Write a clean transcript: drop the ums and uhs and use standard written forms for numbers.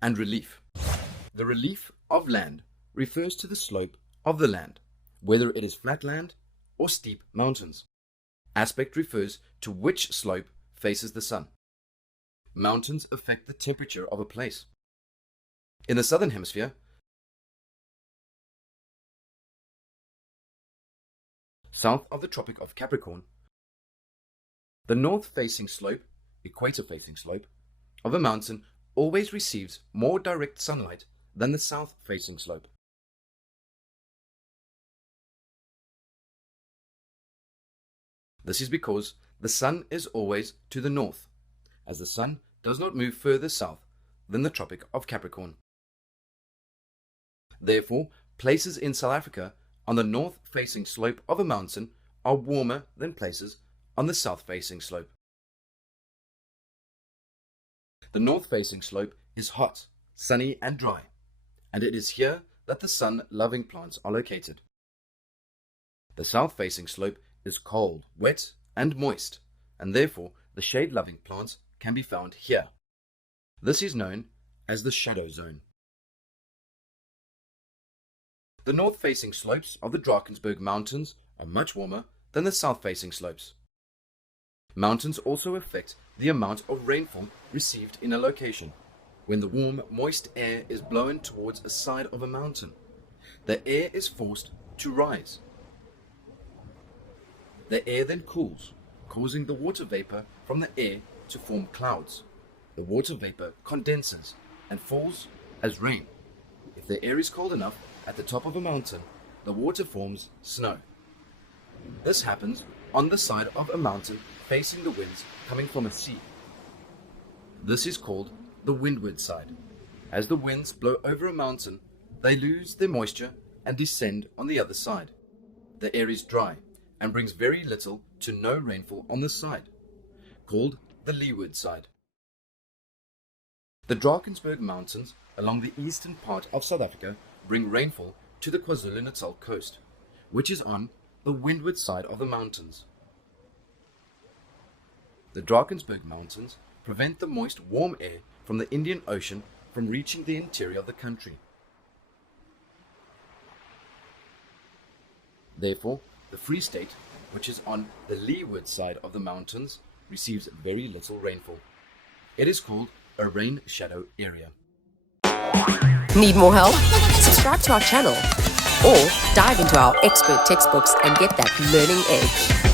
and relief. The relief of land refers to the slope of the land, whether it is flat land or steep mountains. Aspect refers to which slope faces the sun. Mountains affect the temperature of a place. In the southern hemisphere, south of the Tropic of Capricorn, the north-facing slope, equator-facing slope, of a mountain always receives more direct sunlight than the south-facing slope. This is because the sun is always to the north, as the sun does not move further south than the Tropic of Capricorn. Therefore, places in South Africa on the north-facing slope of a mountain are warmer than places on the south-facing slope. The north-facing slope is hot, sunny and dry, and it is here that the sun-loving plants are located. The south-facing slope is cold, wet and moist, and therefore the shade-loving plants can be found here. This is known as the shadow zone. The north-facing slopes of the Drakensberg Mountains are much warmer than the south-facing slopes. Mountains also affect the amount of rainfall received in a location. When the warm, moist air is blown towards a side of a mountain, the air is forced to rise. The air then cools, causing the water vapor from the air to form clouds. The water vapor condenses and falls as rain. If the air is cold enough at the top of a mountain, the water forms snow. This happens on the side of a mountain facing the winds coming from a sea. This is called the windward side. As the winds blow over a mountain, they lose their moisture and descend on the other side. The air is dry and brings very little to no rainfall on this side, called the leeward side. The Drakensberg Mountains along the eastern part of South Africa bring rainfall to the KwaZulu-Natal coast, which is on the windward side of the mountains. The Drakensberg Mountains prevent the moist, warm air from the Indian Ocean from reaching the interior of the country. Therefore, the Free State, which is on the leeward side of the mountains, receives very little rainfall. It is called a rain shadow area. Need more help? Subscribe to our channel or dive into our expert textbooks and get that learning edge.